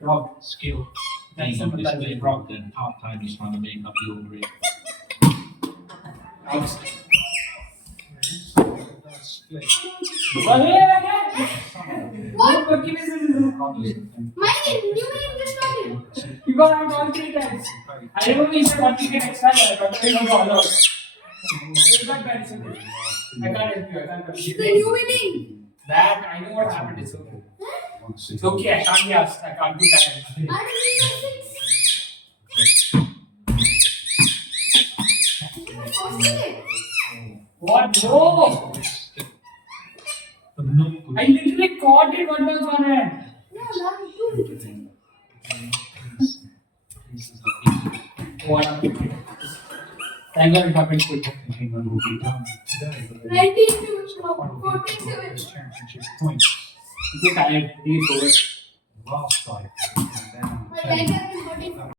Rob. Skill. That's Being on something display like rather than part-time is trying to make up your grade. Out. Split. What? What is this? Mine is new name just started. You got out all 3 times. I remember you said 1 ticket extra, but I don't know all out. It's not very simple. I can't help you. I can't help It's you. the new winning. That I know what happened. It's okay. It's okay. I can't be asked. I can't do that. I don't need What? No! I literally caught it. What was on it? No, not two. What? Thank God it happened quick. 19 to 47. This championship points. I'm too tired. Please over. Last fight. My leg has